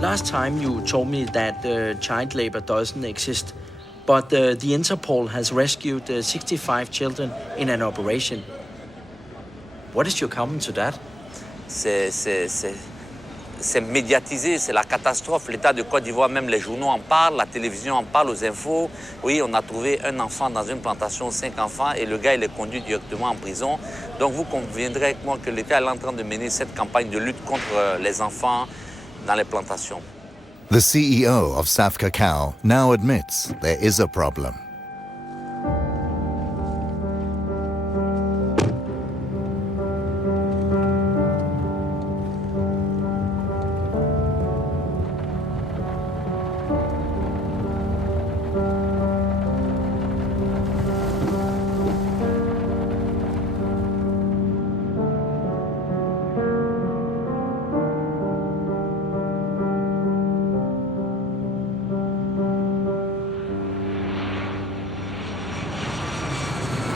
Last time you told me that child labor doesn't exist, but the Interpol has rescued 65 children in an operation. What is your comment to that? C'est médiatisé, c'est la catastrophe. L'État de Côte d'Ivoire, même les journaux en parlent, la télévision en parle, aux infos. Oui, on a trouvé un enfant dans une plantation, 5 enfants, et le gars, il est conduit directement en prison. Donc vous conviendrez avec moi que l'État est en train de mener cette campagne de lutte contre les enfants dans les plantations. The CEO of SAF Cacao now admits there is a problem.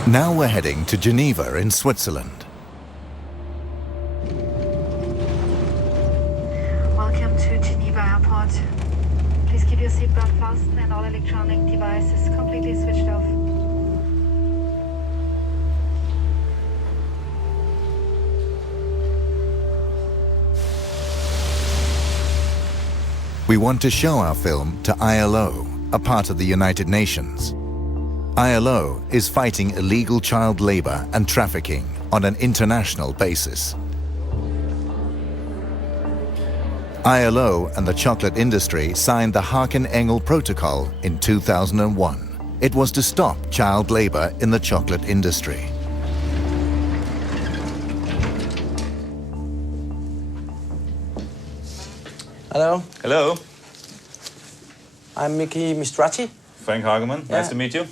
Now we're heading to Geneva in Switzerland. Welcome to Geneva Airport. Please keep your seatbelt fastened and all electronic devices completely switched off. We want to show our film to ILO, a part of the United Nations. ILO is fighting illegal child labor and trafficking on an international basis. ILO and the chocolate industry signed the Haken-Engel Protocol in 2001. It was to stop child labor in the chocolate industry. Hello. Hello. I'm Mickey Mistrati. Frank Hageman, nice to meet you.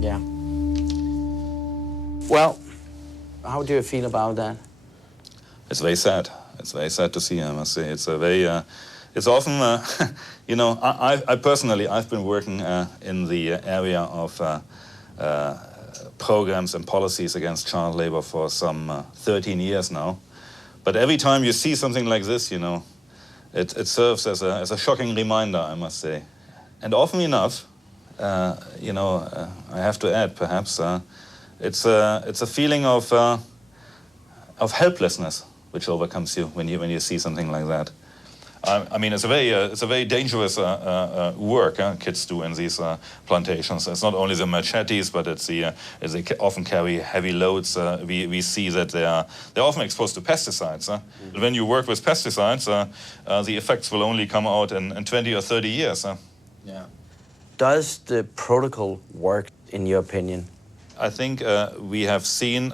Yeah. Well, how do you feel about that? It's very sad. It's very sad to see, I must say. It's a very, it's often, you know, I personally, I've been working in the area of programs and policies against child labor for some 13 years now. But every time you see something like this, you know, it serves as a shocking reminder, I must say. And often enough, you know, I have to add, perhaps, it's a feeling of helplessness which overcomes you when you see something like that. I mean, it's a very dangerous work kids do in these plantations. It's not only the machetes, but it's they often carry heavy loads. We see that they're often exposed to pesticides. When you work with pesticides, the effects will only come out in 20 or 30 years. Yeah. Does the protocol work, in your opinion? I think we have seen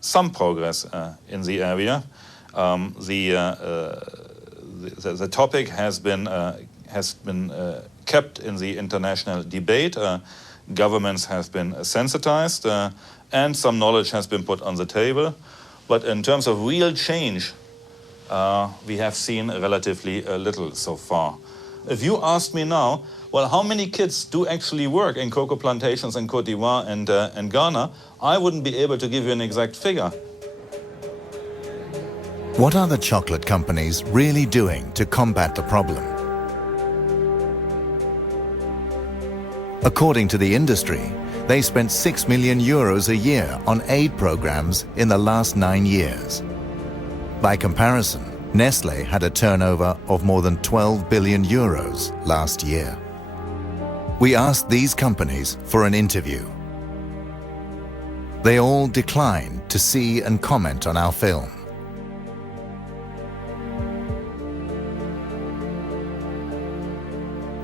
some progress in the area. The topic has been kept in the international debate. Governments have been sensitized, and some knowledge has been put on the table. But in terms of real change, we have seen relatively little so far. If you asked me now, well, how many kids do actually work in cocoa plantations in Côte d'Ivoire and Ghana, I wouldn't be able to give you an exact figure. What are the chocolate companies really doing to combat the problem? According to the industry, they spent €6 million a year on aid programs in the last 9 years. By comparison, Nestlé had a turnover of more than €12 billion last year. We asked these companies for an interview. They all declined to see and comment on our film.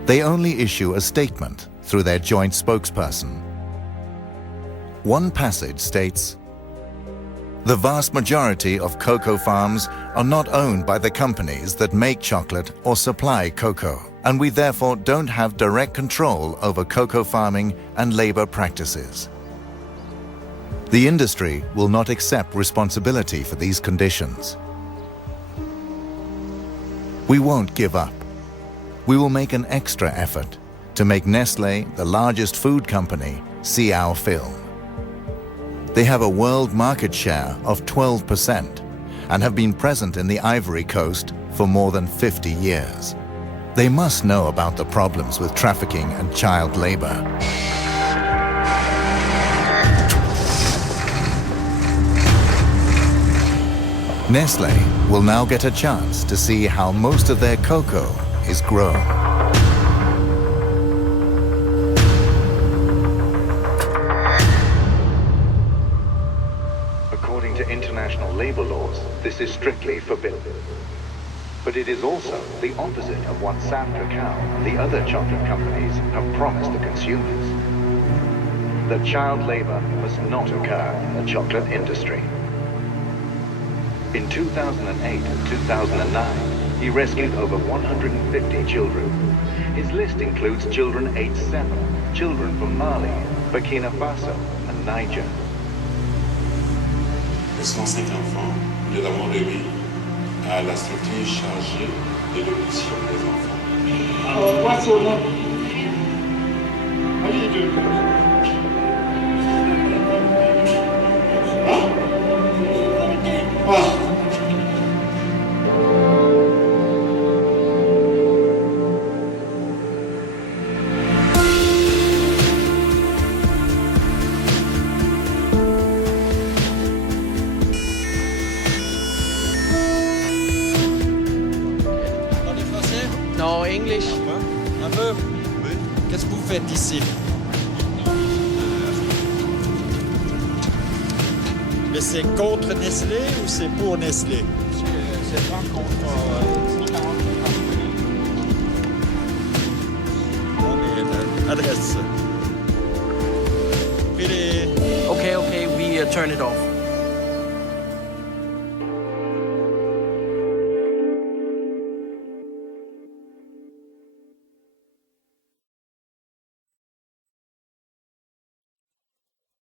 They only issue a statement through their joint spokesperson. One passage states, "The vast majority of cocoa farms are not owned by the companies that make chocolate or supply cocoa, and we therefore don't have direct control over cocoa farming and labor practices. The industry will not accept responsibility for these conditions. We won't give up. We will make an extra effort to make Nestlé, the largest food company, see our film. They have a world market share of 12% and have been present in the Ivory Coast for more than 50 years. They must know about the problems with trafficking and child labor. Nestlé will now get a chance to see how most of their cocoa is grown. According to international labor laws, this is strictly forbidden. But it is also the opposite of what Sam Cacao and the other chocolate companies have promised the consumers. That child labor must not occur in the chocolate industry. In 2008 and 2009, he rescued over 150 children. His list includes children aged 7, children from Mali, Burkina Faso, and Niger. Les 105 enfants, nous les avons remis à la structure chargée de l'adoption des enfants. Alors, moi, c'est au nom. Allez, deux. Ah. No, English. Un peu. Oui. Qu'est-ce que vous faites ici? Mais c'est contre Nestlé ou c'est pour Nestlé? C'est pas contre... Non, mais l'adresse. Okay, we turn it off.